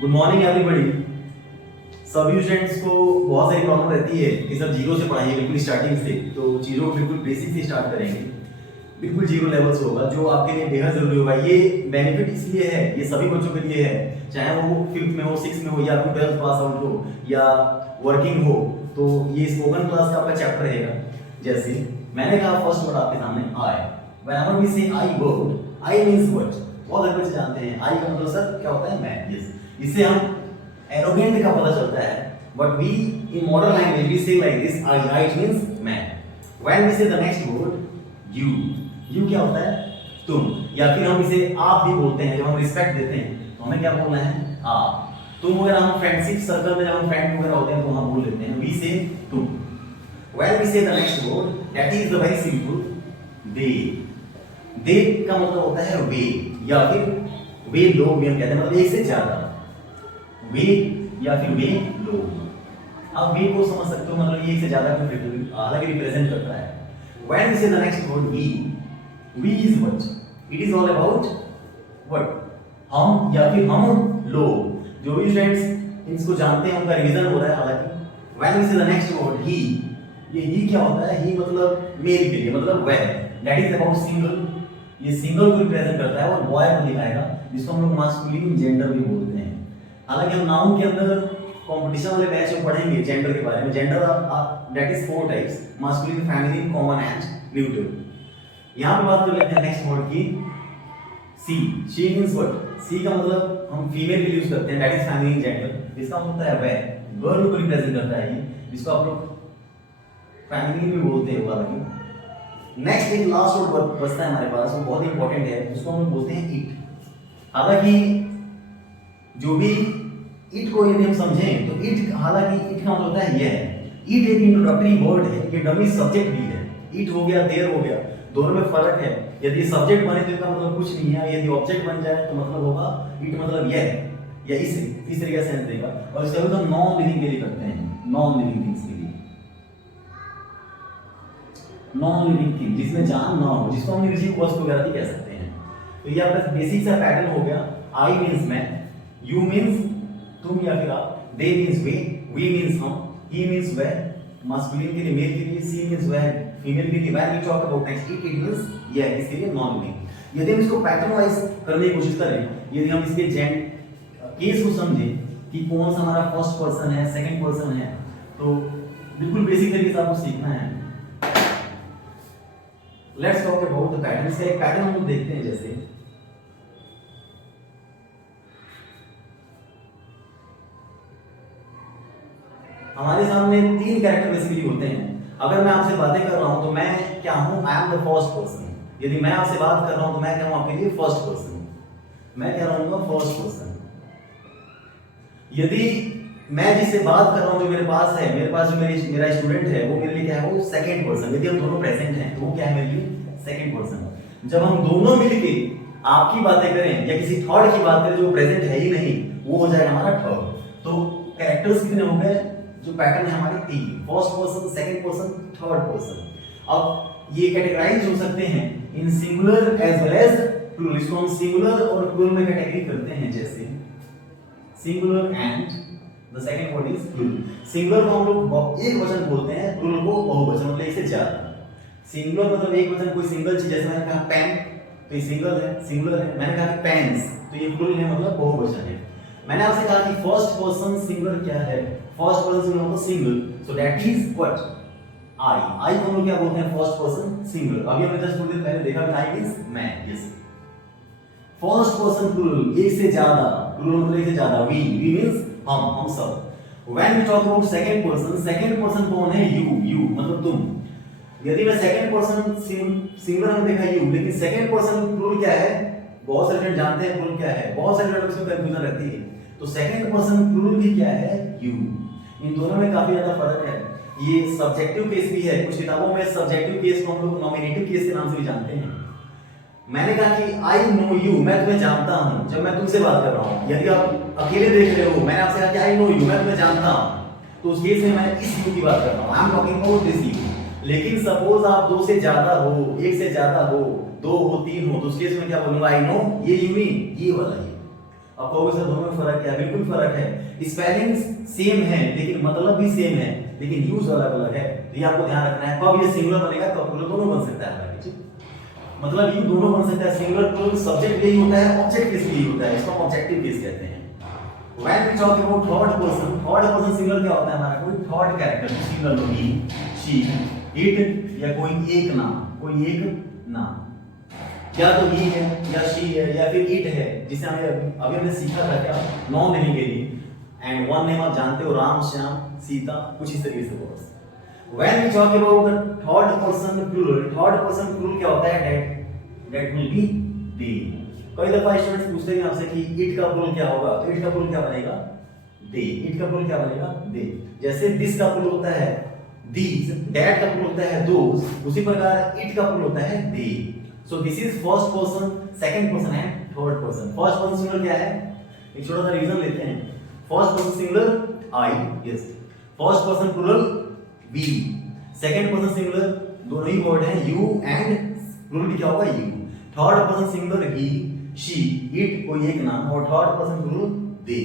Good morning everybody. सभी students को बहुत सारी प्रॉब्लम रहती है कि सर जीरो से पढ़ाइए, बिल्कुल स्टार्टिंग से। तो चीज़ों को बिल्कुल बेसिक से स्टार्ट करेंगे, बिल्कुल जीरो लेवल से होगा, जो आपके लिए बेहद जरूरी होगा। ये बेनिफिट इसलिए है, ये सभी बच्चों के लिए है, चाहे वो 5th में हो, 6th में हो, या फिर 12th पास आउट हो या वर्किंग हो। तो ये स्पोकन क्लास का आपका चैप्टर रहेगा। जैसे मैंने कहा फर्स्ट वर्ड आपके सामने आई। व्हेनेवर वी से आई वर्ड, आई मींस व्हाट। बहुत अच्छे जानते हैं आई का मतलब सर क्या होता है, मैं। यस, इससे हम एरोगेंट का पता चलता है, but we in modern language we say like this I, I it means मैं। When we say the next word you, you क्या होता है, तुम, या फिर हम इसे आप भी बोलते हैं। जब हम रिस्पेक्ट देते हैं तो हमें क्या बोलना है, आप। तुम वगैरह हम फ्रेंडशिप सर्कल में जब हम फ्रेंड वगैरह होते हैं तो हम बोल लेते हैं वी से तुम। When we say the next word that is the very simple they. They का मतलब होता है वे, या फिर वे लोग भी हम कहते हैं, मतलब एक से ज्यादा। वे या फिर वे लोग। आप वे को समझ सकते हो, मतलब एक से ज्यादा को अलग रिप्रेजेंट करता है। When we say the next word we, we is what, it is all about what, हम या फिर हम लोग। जो भी स्टूडेंट्स इसको जानते हैं उनका रिवीजन हो रहा है। हालांकि when we say the next word ही, ये ही क्या होता है, ही मतलब मेल के लिए, मतलब वह, दैट इज अबाउट सिंगल। ये सिंगल को रिप्रेजेंट करता है और बॉय को दिखाएगा, जिसको हम लोग मास्कुलिन जेंडर भी बोलते हैं। हालांकि हम नाउन के अंदर कंपटीशन वाले बैच में पढ़ेंगे जेंडर के बारे में। Gender that is 4 types, masculine, feminine, common and neutral. यहां पे बात कर लेते हैं नेक्स्ट वर्ड की, सी। शी मींस व्हाट, सी का मतलब हम फीमेल के लिए यूज करते हैं, दैट इज फेमिनिन जेंडर। इसका मतलब है वह, गर्ल को रिप्रेजेंट करता है ये, जिसको आप लोग फेमिनिन भी बोलते हैं। हालांकि नेक्स्ट एक लास्ट वर्ड बचता है हमारे पास, वो बहुत इंपॉर्टेंट है, जिसको हम लोग बोलते हैं इट। हालांकि जो भी इट को यदि हम समझें तो इट, हालांकि इट का मतलब होता है यह। इट एक इंट्रोडक्टरी वर्ड है, ये डमी सब्जेक्ट भी है। इट हो गया, देयर हो गया, दोनों में फर्क है। यदि सब्जेक्ट बने तो इसका मतलब कुछ नहीं है, यदि ऑब्जेक्ट बन जाए तो मतलब होगा इट मतलब यह या इस तरीके से सेंस देगा। और इसका यूज हम नॉन लिविंग के लिए करते हैं, नॉन लिविंग थिंग्स के लिए। नॉन लिविंग थिंग जिसमें जान ना हो, जिसको हम निर्जीव वस्तु वगैरह भी कह सकते हैं। तो ये आपका बेसिक सा पैटर्न हो गया। आई मींस मैं, यू मींस तुम या फिर आप, दे मींस वी मींस हम, ही मींस वह, मास्कुलिन के लिए, मेल के लिए, सी मींस वह, फीमेल के लिए। When we talk about next it, it means यह, इसके लिए नॉन लिविंग। यदि हम इसको पैटर्न वाइज करने की कोशिश करें, यदि हम इसके केस को समझें कि कौन सा हमारा फर्स्ट पर्सन है, सेकंड पर्सन है, तो बिल्कुल बेसिक तरीके से आपको सीखना है। Let's talk about the pattern. इसका एक पैटर्न हम लोग देखते हैं। जैसे हमारे सामने 3 कैरेक्टर बेसिकली होते हैं। अगर मैं आपसे बातें कर रहा हूं तो मैं क्या हूं, I am the first person. यदि मैं आपसे बात कर रहा हूं तो मैं क्या हूं आपके लिए, फर्स्ट पर्सन। मैं क्या रहूंगा, फर्स्ट पर्सन। यदि मैं जिससे बात कर रहा हूं, जो मेरे पास है, मेरे पास जो मेरा स्टूडेंट है, वो मेरे लिए क्या है, वो सेकंड पर्सन। यदि हम दोनों प्रेजेंट हैं तो वो क्या है मेरे लिए, सेकंड पर्सन। जब हम दोनों मिलके आपकी बातें करें या किसी थर्ड की बात करें जो प्रेजेंट है ही नहीं, वो हो जाएगा हमारा थर्ड। तो कैरेक्टर्स कितने हो गए, जो पैटर्न है हमारे 3, first person, second person, third person. अब ये कैटेगराइज हो सकते हैं in singular as well as plural. इसको हम सिंगुलर और प्लूरल में कैटेगरी करते हैं। जैसे singular and the second word is plural. Singular को हम लोग एक वचन बोलते हैं, प्लूरल को बहुवचन, मतलब एक से ज्यादा। सिंगुलर मतलब एक वचन, कोई सिंगल चीज, जैसे मैंने कहा पेन, तो ये सिंगल है, सिंगुलर है। मैंने कहा कि पेन्स, तो ये प्लूरल है, मतलब बहुवचन है। मैंने आपसे कहा कि फर्स्ट पर्सन सिंगुलर क्या है, फर्स्ट पर्सन सिंगुलर मतलब single, so that is what, I. I को हम लोग क्या बोलते हैं, फर्स्ट पर्सन सिंगुलर। अभी हमने जस्ट थोड़ी देर पहले देखा कि आई मींस मैं। यस, फर्स्ट पर्सन प्लूरल, एक से ज्यादा, प्लूरल मतलब एक से ज्यादा। वी मींस हम सब। When we talk about second person, second person कौन है, यू मतलब तुम। यदि मैं सेकंड पर्सन सिंगुलर हमने देखा यू, लेकिन सेकंड पर्सन प्लूरल क्या है, बहुत सारे स्टूडेंट जानते हैं प्लूरल क्या है, बहुत सारे स्टूडेंट इसमें कंफ्यूजन रहती है। तो सेकंड पर्सन प्लूरल भी क्या है, यू। इन दोनों में काफी ज्यादा फर्क है। ये सब्जेक्टिव केस भी है, कुछ किताबों में सब्जेक्टिव केस को हम लोग नॉमिनेटिव केस के नाम से भी जानते हैं। मैंने कहा कि आई नो यू, मैं तुम्हें जानता हूं, जब मैं तुमसे बात कर रहा हूं। यदि आप अकेले देख रहे हो, मैंने आपसे कहा कि आई नो यू, मैं तुम्हें जानता हूं, तो उस केस में मैं इस यू की बात कर रहा हूं, I am talking about this you. लेकिन सपोज आप 2 से ज्यादा हो, 1 से ज्यादा हो, 2 हो, 3 हो, तो उस केस में क्या बोलूंगा, आई नो ये यू नहीं, ये वाला ये। अब कहोगे सर दोनों में फर्क क्या है? बिल्कुल फर्क है, स्पेलिंग सेम है लेकिन मतलब भी सेम है, लेकिन यूज अलग अलग है। तो ये आपको ध्यान रखना है, कब ये सिंगुलर बनेगा कब प्लूरल, दोनों बन सकता है। मतलब यू दोनों बन सकता है, सिंगुलर प्लूरल सब्जेक्ट यही होता है, ऑब्जेक्ट केस भी होता है, इसको हम ऑब्जेक्टिव केस कहते हैं। When we talk about third person singular क्या होता है हमारा? कोई third character, singular he, she, it या कोई एक नाम, या तो ही है या शी है या फिर इट है, जिसे हमने सीखा था क्या नाउन देने के लिए। एंड वन नेम आप जानते हो, राम, श्याम, सीता, कुछ इस तरीके से words. When we talk about the third person plural क्या होता है? That will be they। कई दफा स्टूडेंट्स पूछते हैं आपसे कि इट का प्लूरल क्या होगा, तो इट का प्लूरल क्या बनेगा? दे। इट का प्लूरल क्या बनेगा? दे। जैसे दिस का प्लूरल होता है these, that का प्लूरल होता है those, उसी प्रकार इट का प्लूरल होता है they। So this is first person, second person and third person। first person singular क्या है? एक छोटा सा रिवीजन लेते हैं। first person singular I, yes। first person plural we, second person singular दोनों ही वर्ड हैं you and प्लूरल भी क्या होगा? you। Third person singular he, she, it कोई एक नाम, और थर्ड पर्सन प्लूरल they।